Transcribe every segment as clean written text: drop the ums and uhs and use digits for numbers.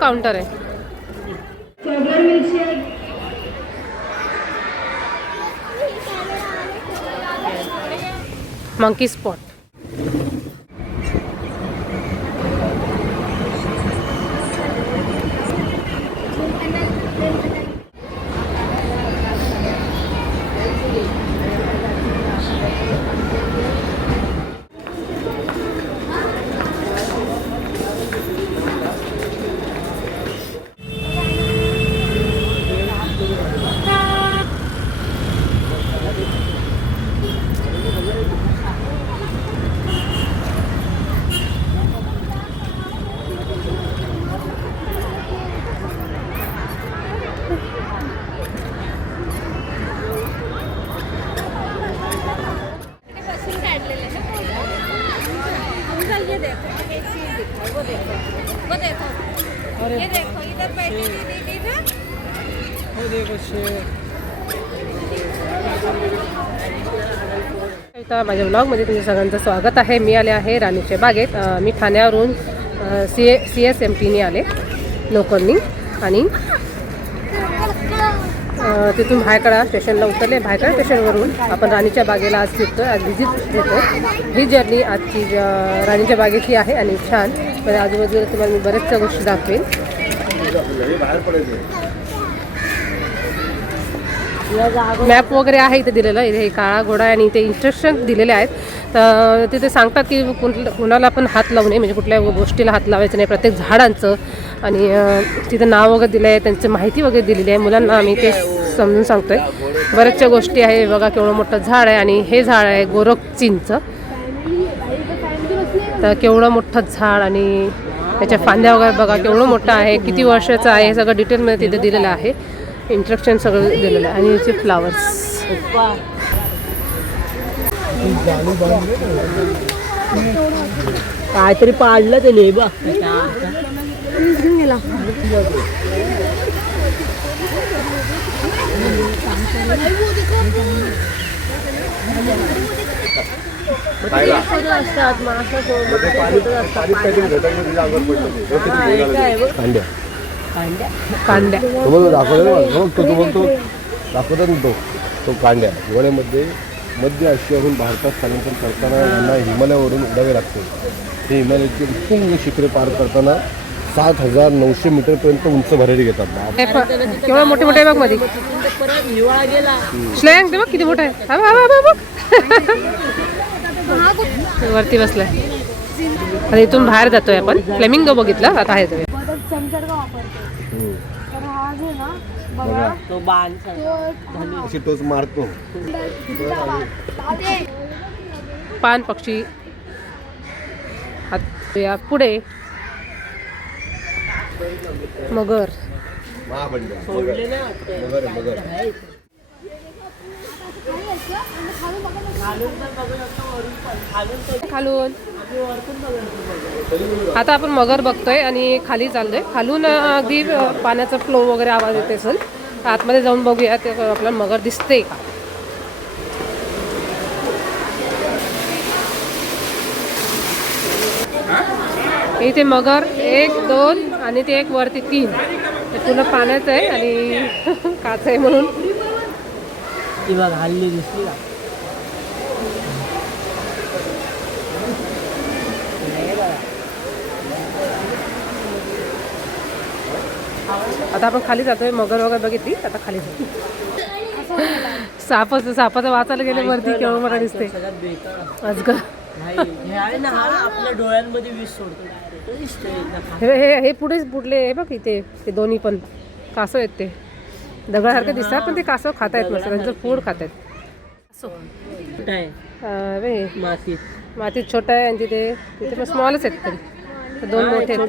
Counter आहे. Monkey spot. माझ्या ब्लॉगमध्ये तुमच्या सगळ्यांचं स्वागत आहे. मी आले आहे राणीच्या बागेत. मी ठाण्यावरून CSMTने आले लोकलनी आणि तिथून भायखळा स्टेशनला उतरले. भायखळा स्टेशनवरून आपण राणीच्या बागेला आज फिरतो, आज व्हिजिट देतो. ही जर्नी आजची राणीच्या बागेची आहे आणि छान म्हणजे आजूबाजूला तुम्हाला मी बऱ्याचशा गोष्टी दाखवेन. मॅप वगैरे आहे इथे दिलेलं. इथे काळा घोडा आणि इथे इन्स्ट्रक्शन दिलेले आहेत. तर तिथे सांगतात की कुणाला पण हात लावू नये, म्हणजे कुठल्या गोष्टीला हात लावायचं नाही, प्रत्येक झाडांचं. आणि तिथं नाव वगैरे दिलं आहे, त्यांची माहिती वगैरे दिलेली आहे. मुलांना आम्ही ते समजून सांगतो आहे. बऱ्याचशा गोष्टी आहे. बघा केवढं मोठं झाड आहे आणि हे झाड आहे गोरखचिंच. तर केवढं मोठं झाड आणि त्याच्या फांद्या वगैरे बघा केवढं मोठं आहे, किती वर्षाचं आहे, हे सगळं डिटेलमध्ये तिथे दिलेलं आहे. इंस्ट्रक्शन सगळं दिलेलं आहे. आणि याचे फ्लावर्स काहीतरी पाडलं ते नाही बा. कांड्या दाखवतात तो कांड्या. हिवाळ्यामध्ये मध्य आशियाहून भारतात स्थलांतर करताना यांना हिमालयावरून उडावे लागते. हे हिमालयाची उत्तुंग शिखरे पार करताना 7,900 मीटरपर्यंत उंच भरारी घेतात. केवढं मोठे मोठे बघ मध्ये हिवाळा गेला स्लँग बघ किती मोठा आहे. वरती बसलाय. आता इथून बाहेर जातोय आपण. फ्लेमिंगो बघितला, आता आहे तो बाण अशी टोच मारतो. पान पक्षी. या पुढे मगर. खालून आता आपण मगर बघतोय आणि खाली चाललोय. खालून अगदी पाण्याचा फ्लो वगैरे आवाज येते असेल. आतमध्ये जाऊन बघूया ते आपल्याला मगर दिसते का. इथे मगर 1, 2 आणि ते एक वरती 3. ते पूर्ण पाण्याचं आहे आणि काच आहे म्हणून हल्ली दिसली का. आता आपण खाली जातोय. मगर वगैरे बघितली, आता खाली जातो. सापाचं वाचायला गेले वरती केवढं मला दिसते अजगर. आपल्या डोळ्यांमध्ये विष सोडतो. हे पुढेच बुडले. हे बघ इथे ते दोन्ही पण कासव आहेत. ते दगडासारखे दिसतात पण ते कासव खात आहेत मस्त. त्यांचं फूड खात आहेत. मातीत छोटा आहे आणि तिथे पण स्मॉलच आहेत तरी. 2 मोठे बघ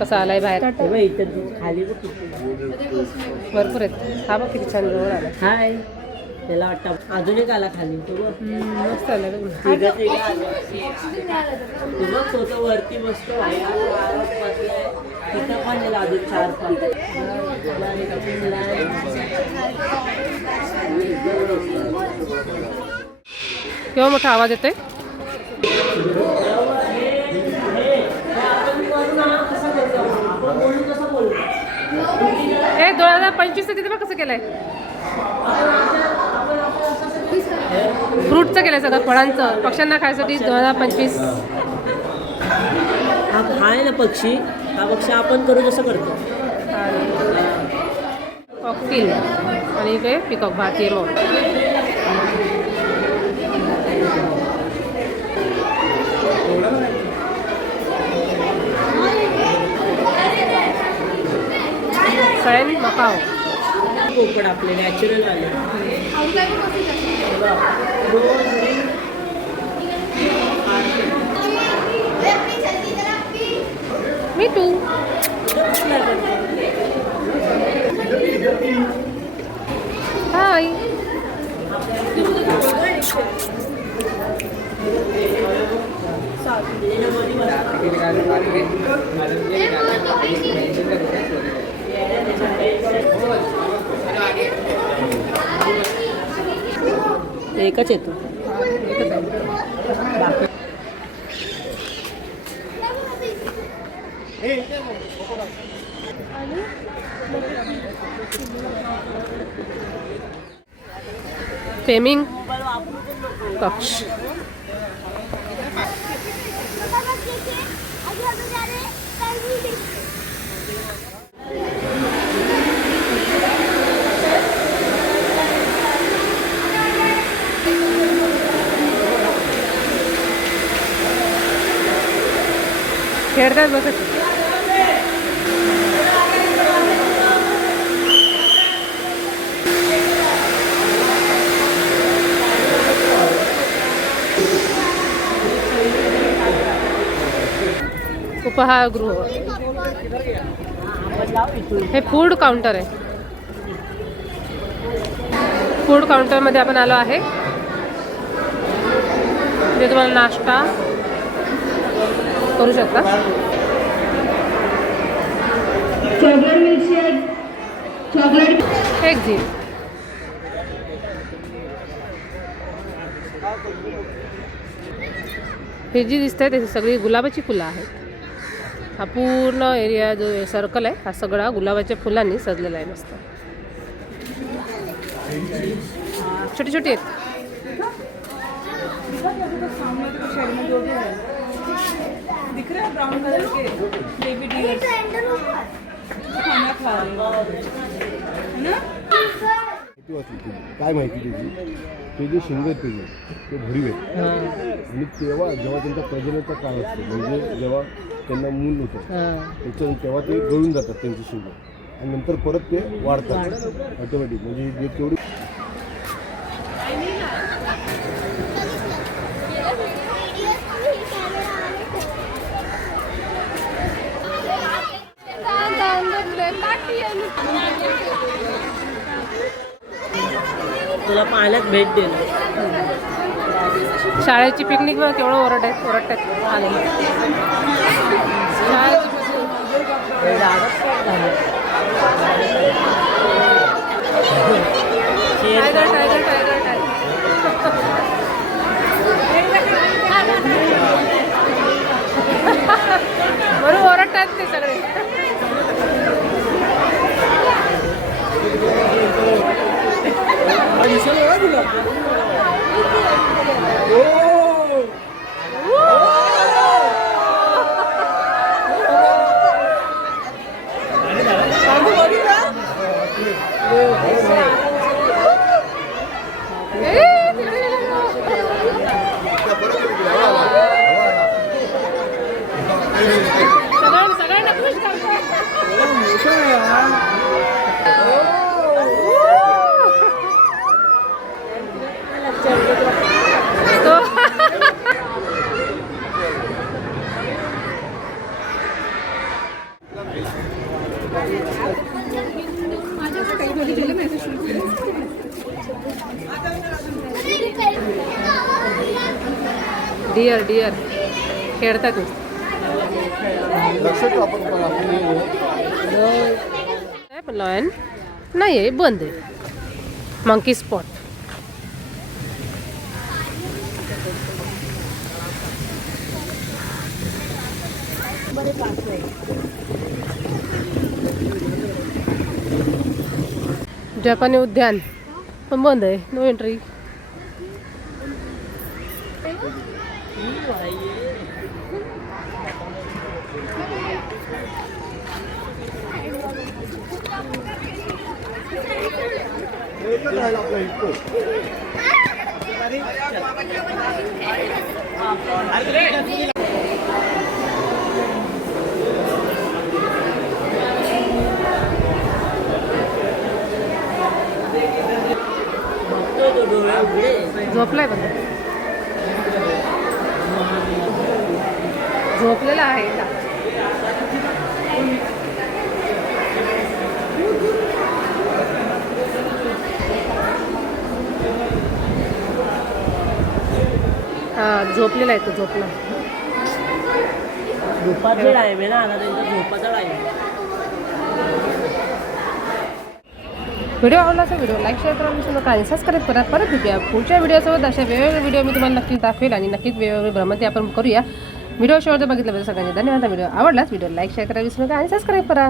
कसा आलाय बाहेर. खाली भरपूर आहेत. हा बघ किती छान जवळ आला. हाय त्याला वाटतं अजून एक आला खाली. मस्त आला वरती बसतो. तिथं पण अजून 4-5. केव्हा मोठा आवाज येतोय. 2025 तिथे बघ कसं केलंय. फ्रूटचं केलंय सगळं, फळांचं, पक्ष्यांना खायसाठी 2025. हा आहे ना पक्षी, हा पक्षी आपण करू जसं करतो. कॉकटेल आणि काय पिकॉक भारतीय मोर. San Macau. पोपट आपले नॅचरल आले. Me too. हाय. एकच येतो. फेमिंग पक्ष. खेळतात बसत. उपहारगृह. हे फूड काउंटर आहे. फूड काउंटरमध्ये आपण आलो आहे. जे तुम्हाला नाश्ता करू शकता. एक्झिट. हे जी दिसते त्याची सगळी गुलाबाची फुलं आहेत. हा पूर्ण एरिया जो सर्कल आहे हा सगळा गुलाबाच्या फुलांनी सजलेला आहे. मस्त छोटी छोटी आहेत. दिख रहा है ब्राउन कलर के बेबी डियर खाना खा रहे है ना. काय माहिती त्याची, ते जे शिंग आहेत त्याचे ते भरीव आहेत. आणि तेव्हा जेव्हा त्यांचा प्रजननाचा काळ असतो, म्हणजे जेव्हा त्यांना मूल होतं त्याच्या तेव्हा ते गळून जातात त्यांची शिंग, आणि नंतर परत ते वाढतात ऑटोमॅटिक. म्हणजे जे तेवढी तुला पाण्यात भेट देईल. शाळेची पिकनिक मग केवढं ओरडतात आले. Tiger tiger tiger tiger. बरोबर ओरडतात ते सगळे. सगळ्यांना खुश डिअर डिअर खेळतात. पण लॉयन नाही आहे, बंद आहे. Monkey spot. जपानी उद्यान पण बंद आहे, नो एंट्री. झोपलाय बघा, झोपलेला आहे का? हा झोपलेला आहे तो, झोपला. दुपारचे टाईम आहे ना, आता त्यांचा झोपाचा टाईम. व्हिडिओ आवडला असेल व्हिडिओ लाईक शेअर करा, विसरू नका आणि सबस्क्राईब करा. परत भेटूया पुढच्या व्हिडिओसोबत. अशा वेगवेगळे व्हिडिओ मी तुम्हाला नक्कीच दाखवेल आणि नक्कीच वेगवेगळे भ्रमंती आपण करूया. व्हिडिओ शेवटचं बघितल्याबद्दल सगळ्यांनी धन्यवाद. व्हिडिओ आवडलाच व्हिडिओ लाईक शेअर करा, विसरू नका आणि सबस्क्राईब करा.